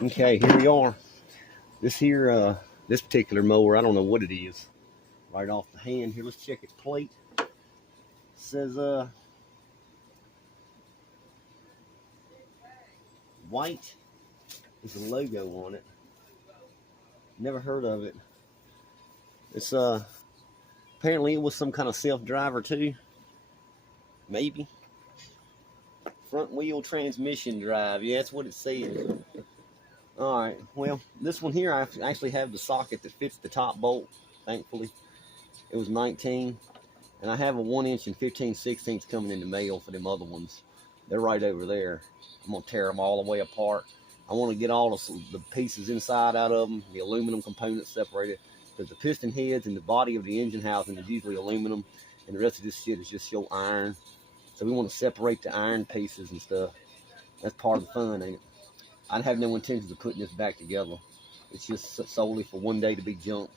Okay, here we are. This particular mower, I don't know what it is. Right off the hand here, let's check its plate. It says white is the logo on it. Never heard of it. It's apparently it was some kind of self-driver too. Maybe. Front wheel transmission drive. Yeah, that's what it says. Alright, well, this one here, I actually have the socket that fits the top bolt, thankfully. It was 19, and I have a 1" and 15/16 coming in the mail for them other ones. They're right over there. I'm going to tear them all the way apart. I want to get all the pieces inside out of them, the aluminum components separated, because the piston heads and the body of the engine housing is usually aluminum, and the rest of this shit is just your iron. So we want to separate the iron pieces and stuff. That's part of the fun, ain't it? I have no intentions of putting this back together. It's just solely for one day to be junked.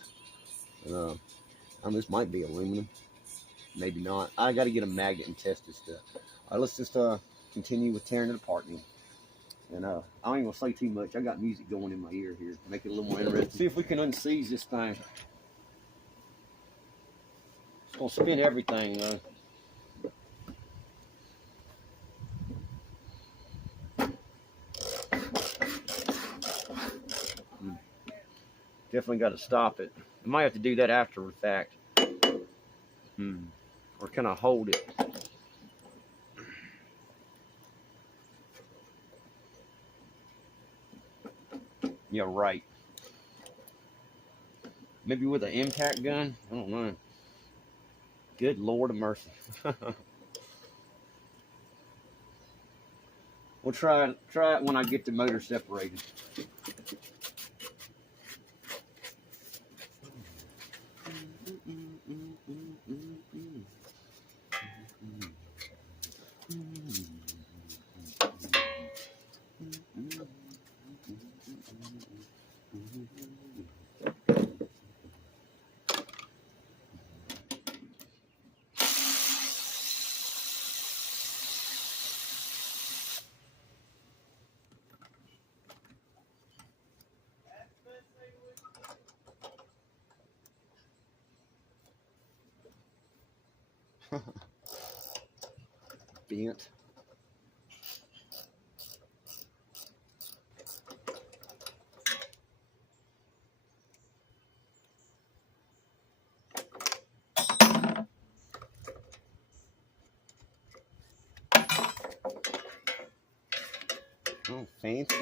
This might be aluminum. Maybe not. I got to get a magnet and test this stuff. All right, let's just continue with tearing it apart then. And I ain't going to say too much. I got music going in my ear here. Make it a little more interesting. See if we can unseize this thing. It's going to spin everything, though. Definitely got to stop it. I might have to do that after the fact. Or can I hold it? Yeah, right. Maybe with an impact gun? I don't know. Good Lord of mercy. We'll try it when I get the motor separated. Bent. Oh, fancy.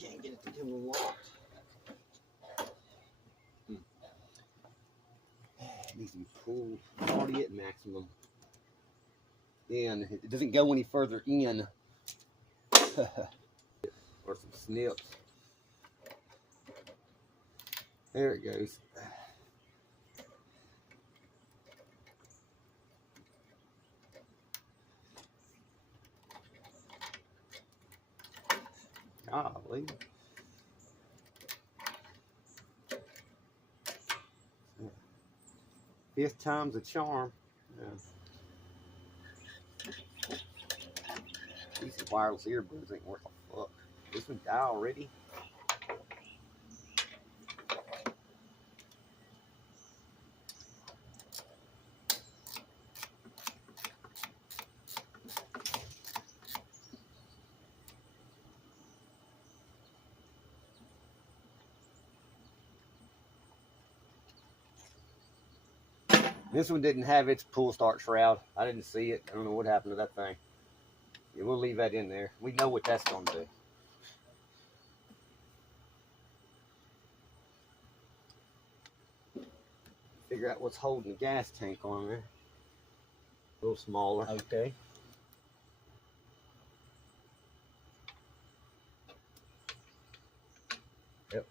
Can't get it to come locked. It needs to be pulled. I'm already at maximum. And it doesn't go any further in. Or some snips. There it goes. Golly. Fifth time's a charm. These wireless earbuds ain't worth a fuck. This one die already? This one didn't have its pull start shroud. I didn't see it. I don't know what happened to that thing. Yeah, we'll leave that in there. We know what that's going to do. Figure out what's holding the gas tank on there. A little smaller. Okay. Yep.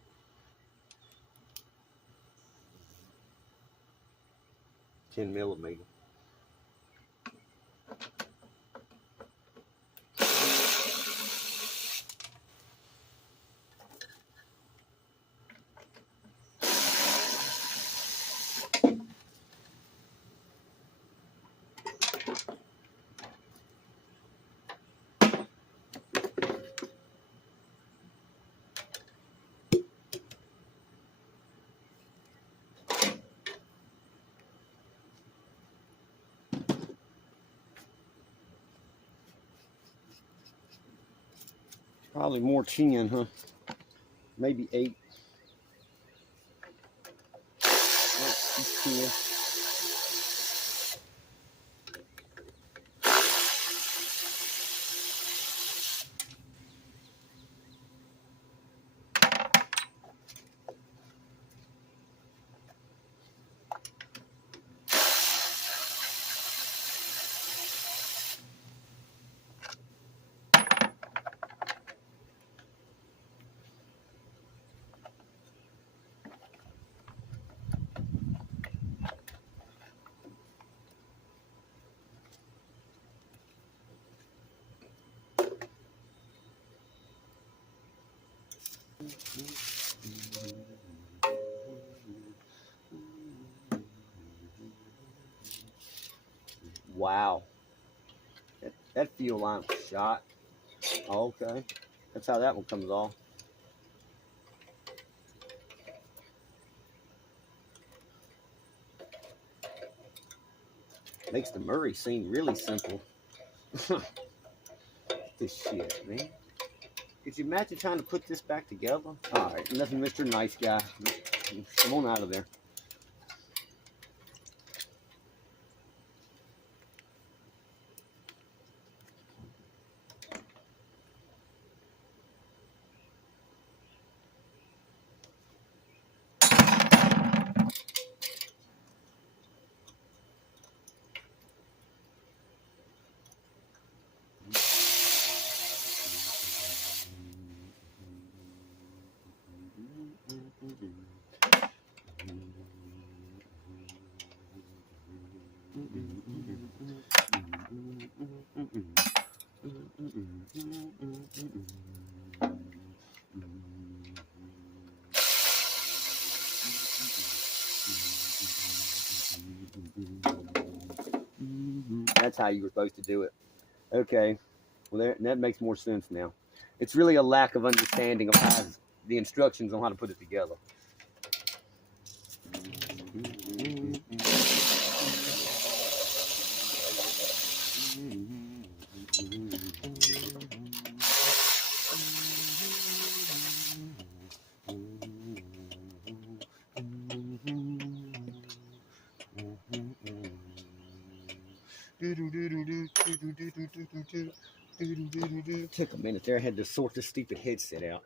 $10mm. Probably more 10, huh? Maybe 8. Let's see 10. Wow. That fuel line was shot. Oh, okay. That's how that one comes off. Makes the Murray seem really simple. This shit, man. Could you imagine trying to put this back together? Alright, nothing, Mr. Nice Guy. Come on out of there. That's how you were supposed to do it. Okay. Well, that makes more sense now. It's really a lack of understanding of how the instructions on how to put it together. Took a minute there. I had to sort this stupid headset out.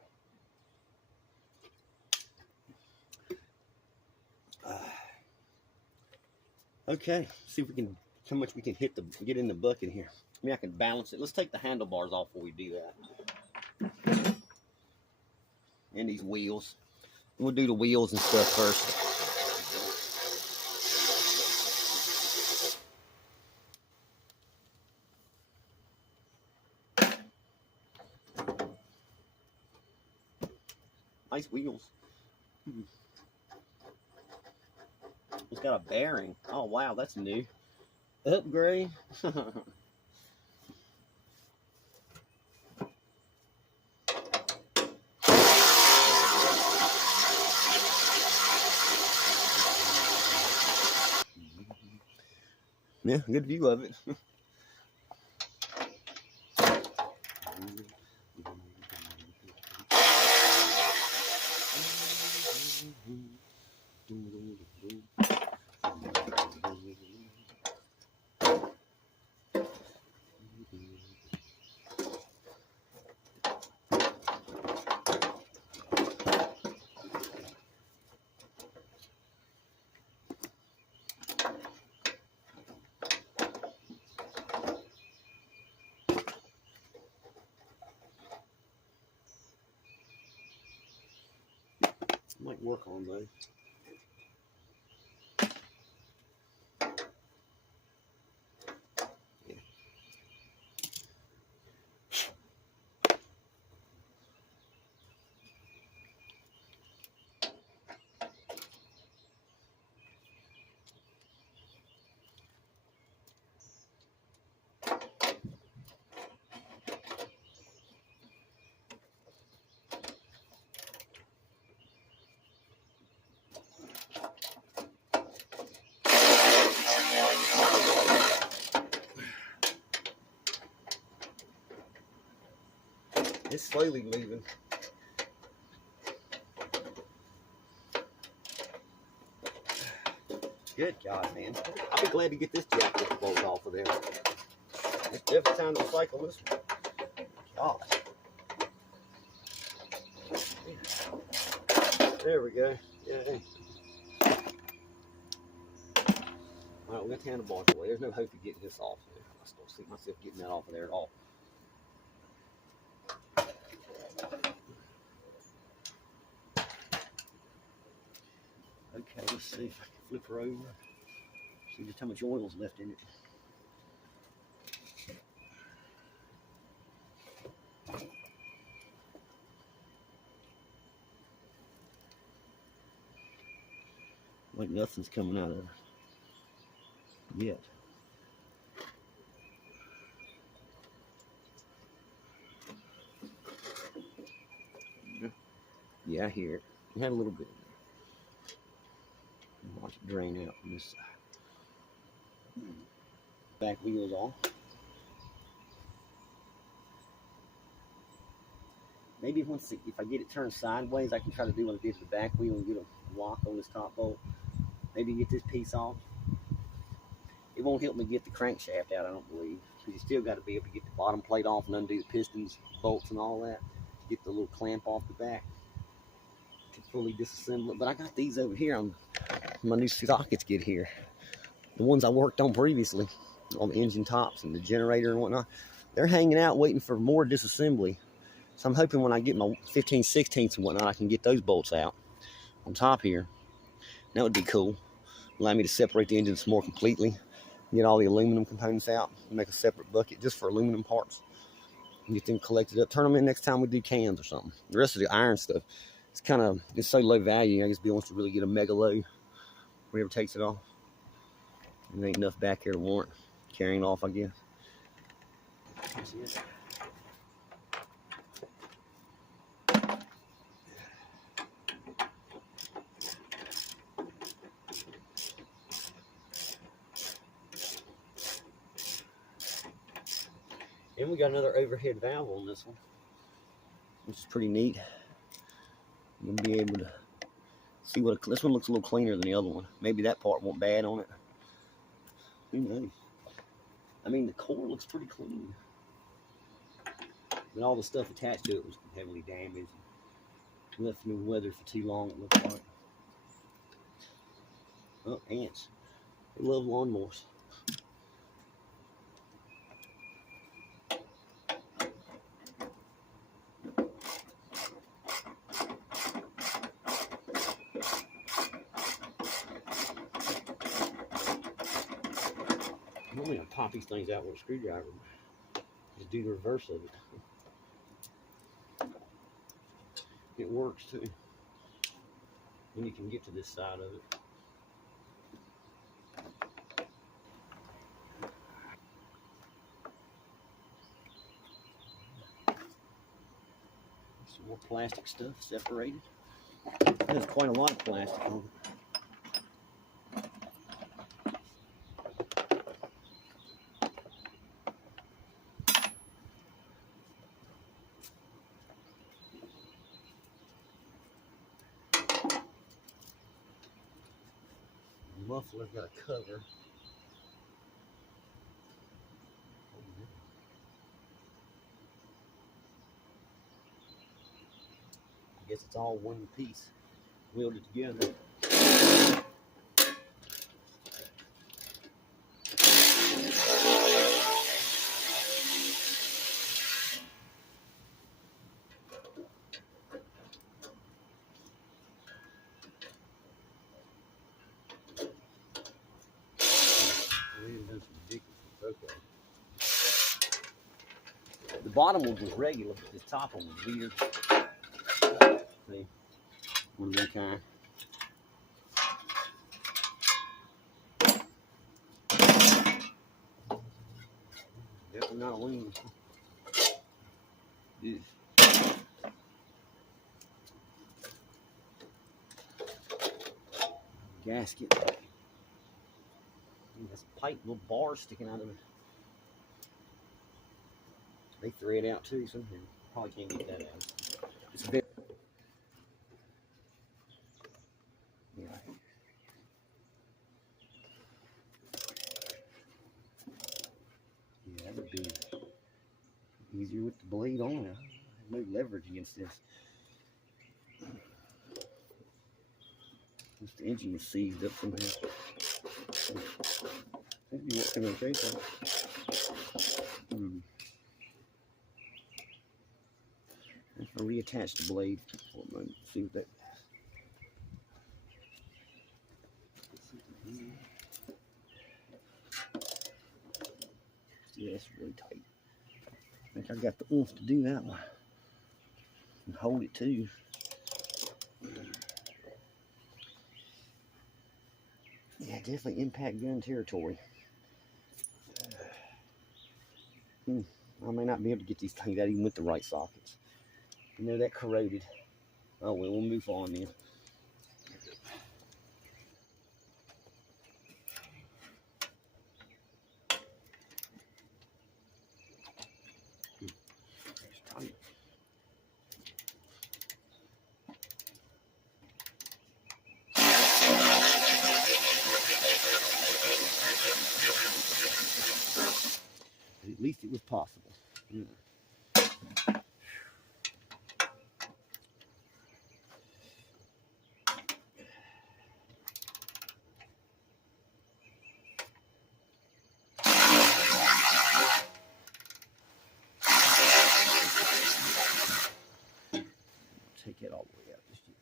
Okay, see if we can, how much we can get in the bucket here. Maybe I can balance it. Let's take the handlebars off before we do that. And these wheels. We'll do the wheels and stuff first. Nice wheels. It's got a bearing. Oh wow, that's new. Upgrade. Yeah, good view of it. Might work on those. Yeah. It's slowly moving. Good God, man. I'll be glad to get this jacket bolt off of there. It's definitely time to cycle this one. God. There we go. Yeah. Alright, we got the handlebars away. There's no hope of getting this off there. I still see myself getting that off of there at all. Okay, let's see if I can flip her over. See just how much oil's left in it. Like nothing's coming out of it yet. Yeah, I hear it. We had a little bit in there. Watch it drain out from this side. Back wheel's off. Maybe if I get it turned sideways, I can try to do what I did to the back wheel and get a lock on this top bolt. Maybe get this piece off. It won't help me get the crankshaft out, I don't believe, because you still got to be able to get the bottom plate off and undo the pistons, bolts, and all that to get the little clamp off the back to fully disassemble it. But I got these over here on my new sockets get here. The ones I worked on previously, on the engine tops and the generator and whatnot, they're hanging out waiting for more disassembly. So I'm hoping when I get my 15/16 and whatnot, I can get those bolts out on top here. That would be cool. Allow me to separate the engine some more completely. Get all the aluminum components out. Make a separate bucket just for aluminum parts. And get them collected up. Turn them in next time we do cans or something. The rest of the iron stuff, it's so low value. I guess Bill wants to really get a mega low. Whatever takes it off. There ain't enough back here to warrant carrying it off, I guess. And we got another overhead valve on this one, which is pretty neat. You'll be able to see this one looks a little cleaner than the other one. Maybe that part won't bad on it. Who knows? I mean, the core looks pretty clean. And all the stuff attached to it was heavily damaged. Left in the weather for too long, it looks like. Oh, ants. They love lawnmowers. I'm going to pop these things out with a screwdriver. Just do the reverse of it. It works too. When you can get to this side of it. Some more plastic stuff separated. There's quite a lot of plastic on it. The muffler's got a cover. I guess it's all one piece welded together. Okay. The bottom one was regular, but the top one was weird. See, one of that kind. Definitely not aluminum. Yeah. Gasket. This pipe, little bar sticking out of it. They thread out too somehow. Probably can't get that out. It's a bit. Yeah. Yeah, that would be easier with the blade on it. No leverage against this. Just the engine was seized up somehow. Seems to be working okay though. I'll reattach the blade for a moment. See what that. Yeah, it's really tight. I think I got the oomph to do that one. And hold it too. Yeah, definitely impact gun territory. I may not be able to get these things out even with the right sockets. You know, that corroded. Oh well, we'll move on then. At least it was possible. Yeah. Take it all the way out just yet.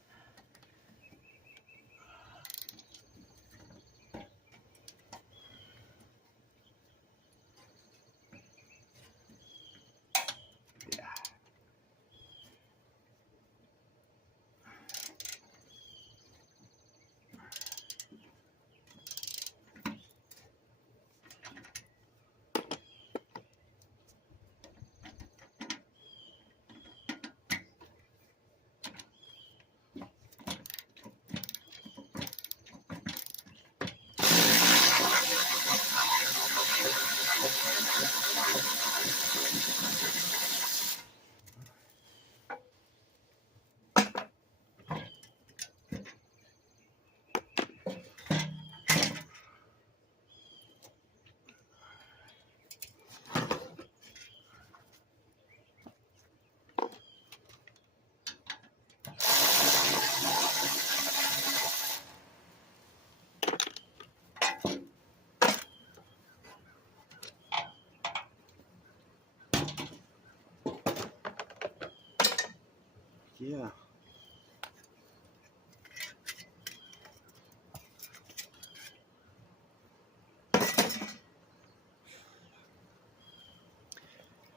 Yeah.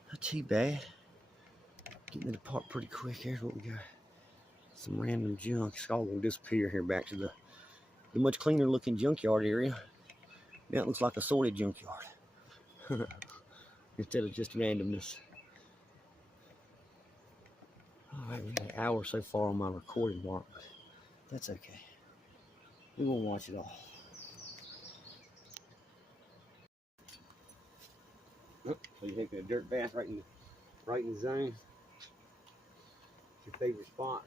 Not too bad. Getting it apart pretty quick. Here's what we got. Some random junk. It's all gonna disappear here back to the much cleaner looking junkyard area. Now it looks like a sorted junkyard. Instead of just randomness. All right, we got an hour so far on my recording mark. That's okay. We won't watch it all. Oh, so you're taking a dirt bath right in the zone. It's your favorite spot.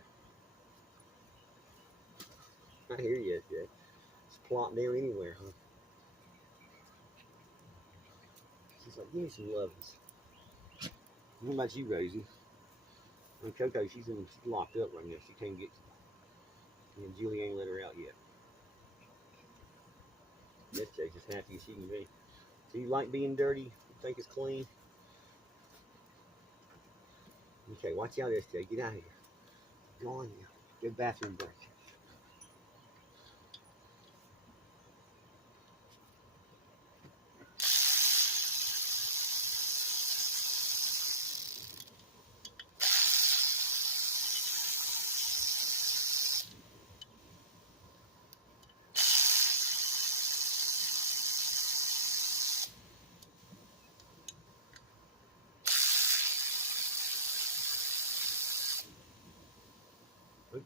I hear you, Jay. It's plotting there anywhere, huh? She's like, give me some loves. What about you, Rosie? And Coco, she's locked up right now. She can't get to me. And Julie ain't let her out yet. This Jay's just happy as she can be. So you like being dirty? You think it's clean? Okay, watch out, SJ. Get out of here. Go on now. Go bathroom break.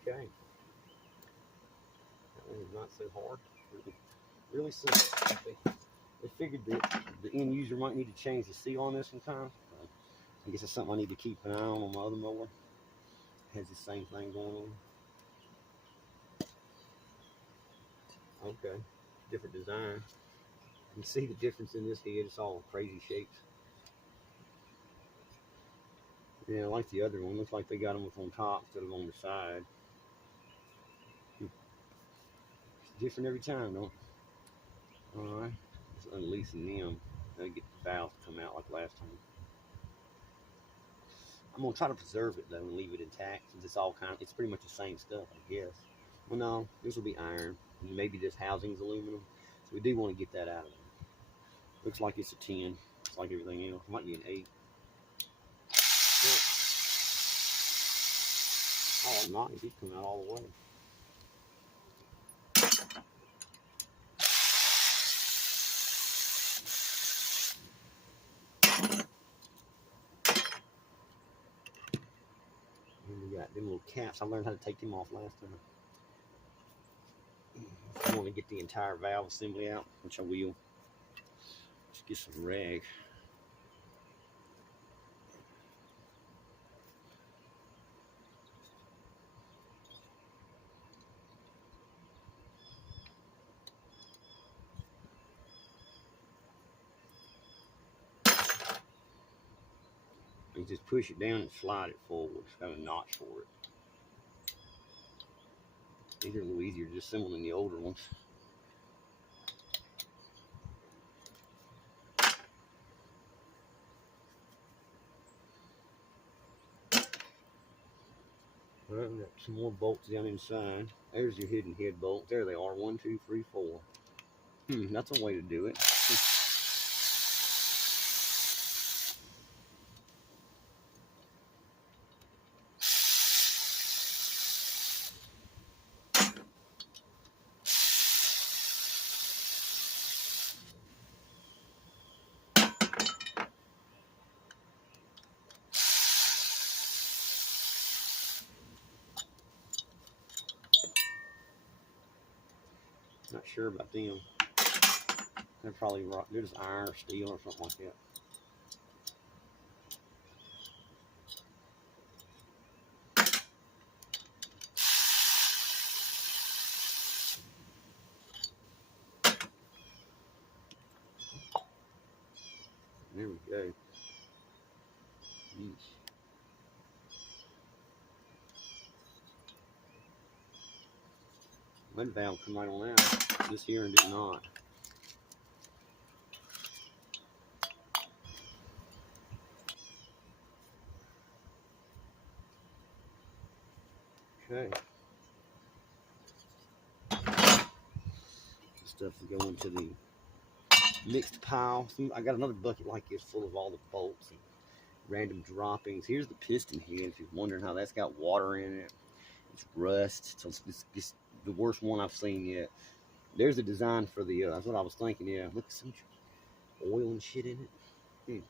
Okay. That one is not so hard. Really simple. They figured that the end user might need to change the seal on this sometimes. I guess it's something I need to keep an eye on my other mower. It has the same thing going on. Okay. Different design. You can see the difference in this head. It's all crazy shapes. Yeah, like the other one. Looks like they got them on top instead of on the side. It's different every time, though. Alright. Just unleashing them. They get the valves to come out like last time. I'm gonna try to preserve it though and leave it intact since it's all it's pretty much the same stuff, I guess. Well, no, this will be iron. And maybe this housing's aluminum. So we do want to get that out of there. Looks like it's a 10. It's like everything else. It might be an 8. Oh, nice. He's coming out all the way. And we got them little caps. I learned how to take them off last time. I want to get the entire valve assembly out, which I will. Just get some rag. You just push it down and slide it forward. It's got a notch for it. These are a little easier to assemble than the older ones. Alright, we got some more bolts down inside. There's your hidden head bolt. There they are. 1, 2, 3, 4. That's a way to do it. Not sure about them. They're probably rock. They're just iron or steel or something like that. There we go. Yeesh. Mud valve come right on out. This here and did not. Okay. This stuff will go into the mixed pile. I got another bucket like this full of all the bolts and random droppings. Here's the piston head. If you're wondering how that's got water in it, it's rust. So it's the worst one I've seen yet. There's a design for the. That's what I was thinking. Yeah, look, some oil and shit in it.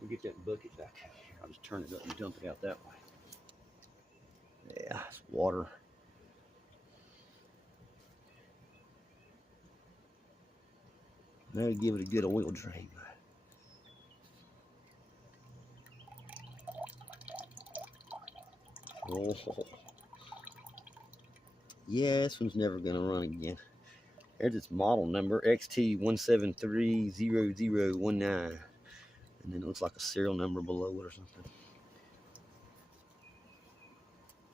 We'll get that bucket back here. I'll just turn it up and dump it out that way. Yeah, it's water. Now give it a good oil drain. Oh, yeah, this one's never gonna run again. There's its model number, XT1730019. And then it looks like a serial number below it or something.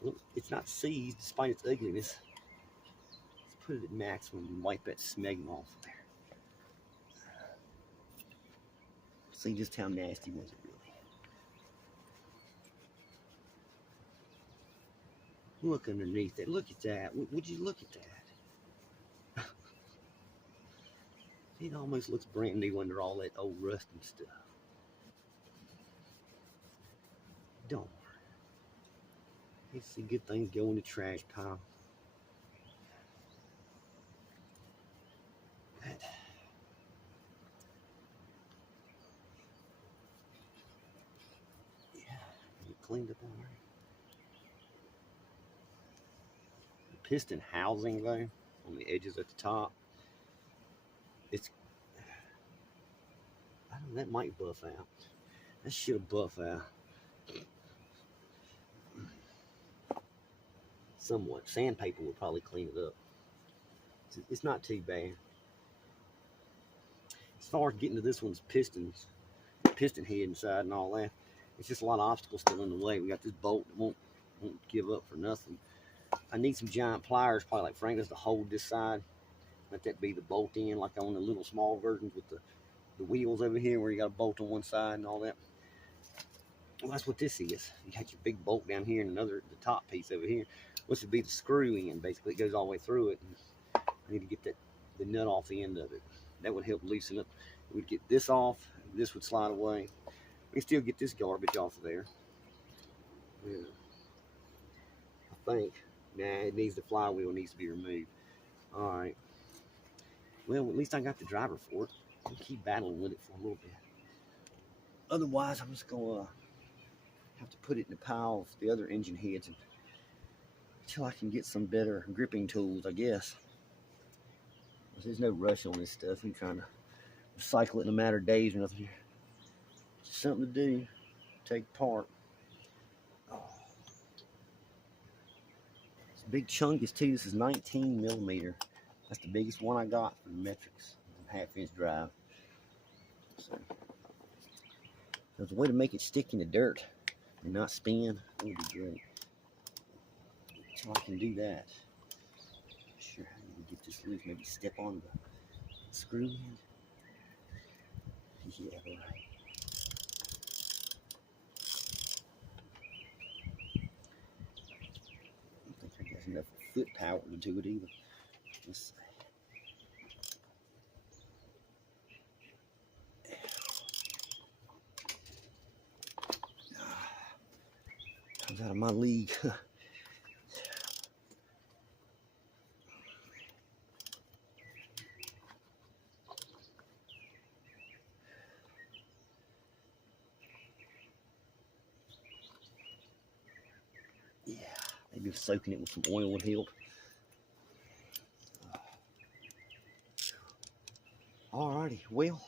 Well, it's not seized despite its ugliness. Let's put it at maximum and wipe that smegma off there. See just how nasty was it really. Look underneath it. Look at that. Would you look at that? It almost looks brand new under all that old rust and stuff. Darn. It's a good thing to go in the trash pile. That. Yeah, cleaned up all right. The piston housing though, on the edges at the top, it's, I don't know, that might buff out. That should buff out. Somewhat. Sandpaper would probably clean it up. It's not too bad. As far as getting to this one's piston head inside and all that, it's just a lot of obstacles still in the way. We got this bolt that won't give up for nothing. I need some giant pliers, probably like Frank does, to hold this side. Let that be the bolt end, like on the little small versions with the wheels over here where you got a bolt on one side and all that. Well, that's what this is. You got your big bolt down here and the top piece over here. This would be the screw end, basically. It goes all the way through it. And I need to get the nut off the end of it. That would help loosen it. We'd get this off. This would slide away. We can still get this garbage off of there. Yeah. I think. Nah, it needs, the flywheel needs to be removed. All right. Well, at least I got the driver for it. I'll keep battling with it for a little bit. Otherwise, I'm just going to have to put it in the pile of the other engine heads until I can get some better gripping tools, I guess. There's no rush on this stuff. I'm trying to recycle it in a matter of days or nothing. It's something to do. Take apart. Oh. This big chunk is too. This is 19 millimeter. That's the biggest one I got for the metrics. Half-inch drive. So there's a way to make it stick in the dirt and not spin. That would be great. So I can do that. Not sure how you get this loose. Maybe step on the screw end. Yeah, right. I don't think I got enough foot power to do it either. Let's see. Comes out of my league. Yeah, maybe soaking it with some oil would help. Alrighty, well,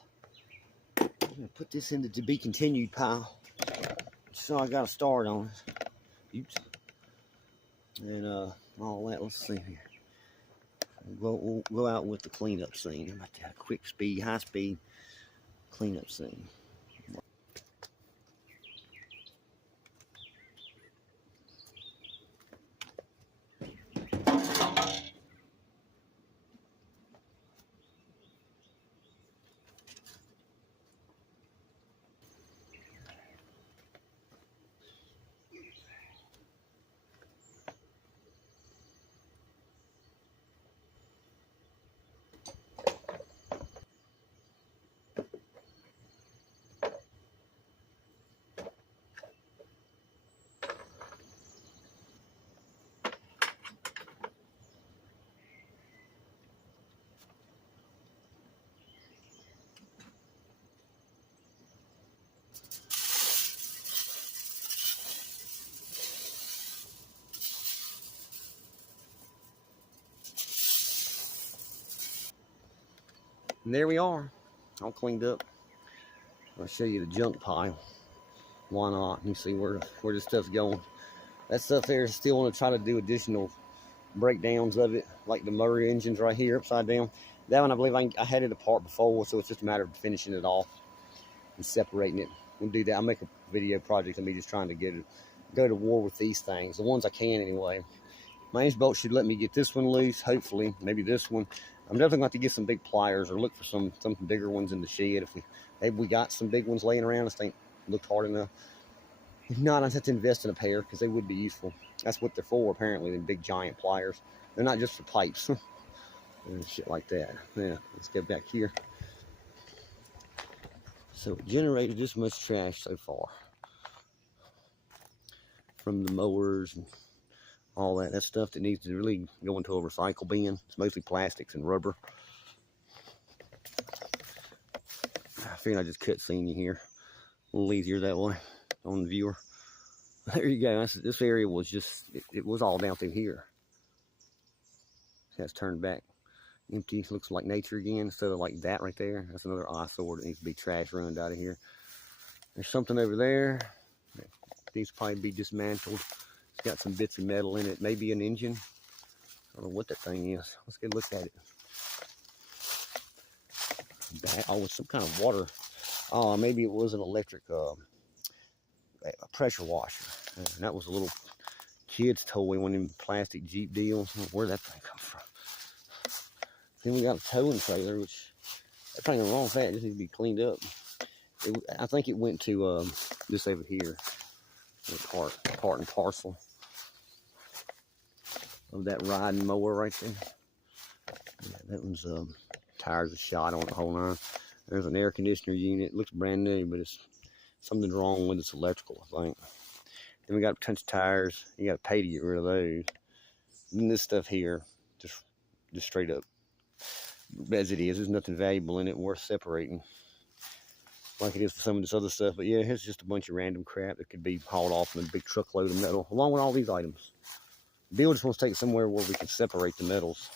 I'm gonna put this in the to be continued pile. So I got a start on it. Oops. And all that. Let's see here. We'll go out with the cleanup scene. I'm about to have a quick speed, high speed cleanup scene. And there we are, all cleaned up. I'll show you the junk pile. Why not? You see where this stuff's going. That stuff there, still want to try to do additional breakdowns of it, like the Mower engines right here upside down. That one, I believe I had it apart before, so it's just a matter of finishing it off and separating it. We'll do that. I'll make a video project of me just trying to go to war with these things, the ones I can anyway. My hinge bolt should let me get this one loose, hopefully, maybe this one. I'm definitely going to have to get some big pliers or look for some bigger ones in the shed. Maybe we got some big ones laying around, I just ain't looked hard enough. If not, I have to invest in a pair because they would be useful. That's what they're for, apparently, the big giant pliers. They're not just for pipes and shit like that. Yeah, let's get back here. So it generated this much trash so far from the mowers and all that. That's stuff that needs to really go into a recycle bin. It's mostly plastics and rubber. I figured I just cut seeing you here. A little easier that way on the viewer. There you go. This area was just, it was all down through here. It's turned back empty. Looks like nature again instead of like that right there. That's another eyesore that needs to be trash running out of here. There's something over there. These probably be dismantled. It's got some bits of metal in it. Maybe an engine. I don't know what that thing is. Let's get a look at it. Oh, it's some kind of water. Oh, maybe it was an electric a pressure washer. And that was a little kid's toy, one of them plastic Jeep deals. I don't know where that thing come from. Then we got a towing trailer, which that thing is wrong with that. It just needs to be cleaned up. I think it went to this over here. Part and parcel of that riding mower right there. Yeah, that one's tires are shot on the whole nine. There's an air conditioner unit. It looks brand new, but it's something's wrong with its electrical, I think. Then we got a bunch of tires. You got to pay to get rid of those. And this stuff here, just straight up as it is. There's nothing valuable in it worth separating, like it is for some of this other stuff. But yeah, it's just a bunch of random crap that could be hauled off in a big truckload of metal, along with all these items. Bill just wants to take it somewhere where we can separate the metals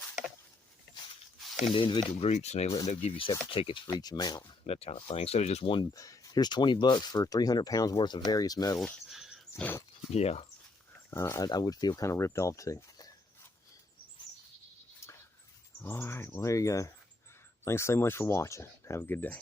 into individual groups, and they'll give you separate tickets for each amount, that kind of thing. Instead of just one, here's 20 bucks for 300 pounds worth of various metals. Yeah, I would feel kind of ripped off too. All right, well, there you go. Thanks so much for watching. Have a good day.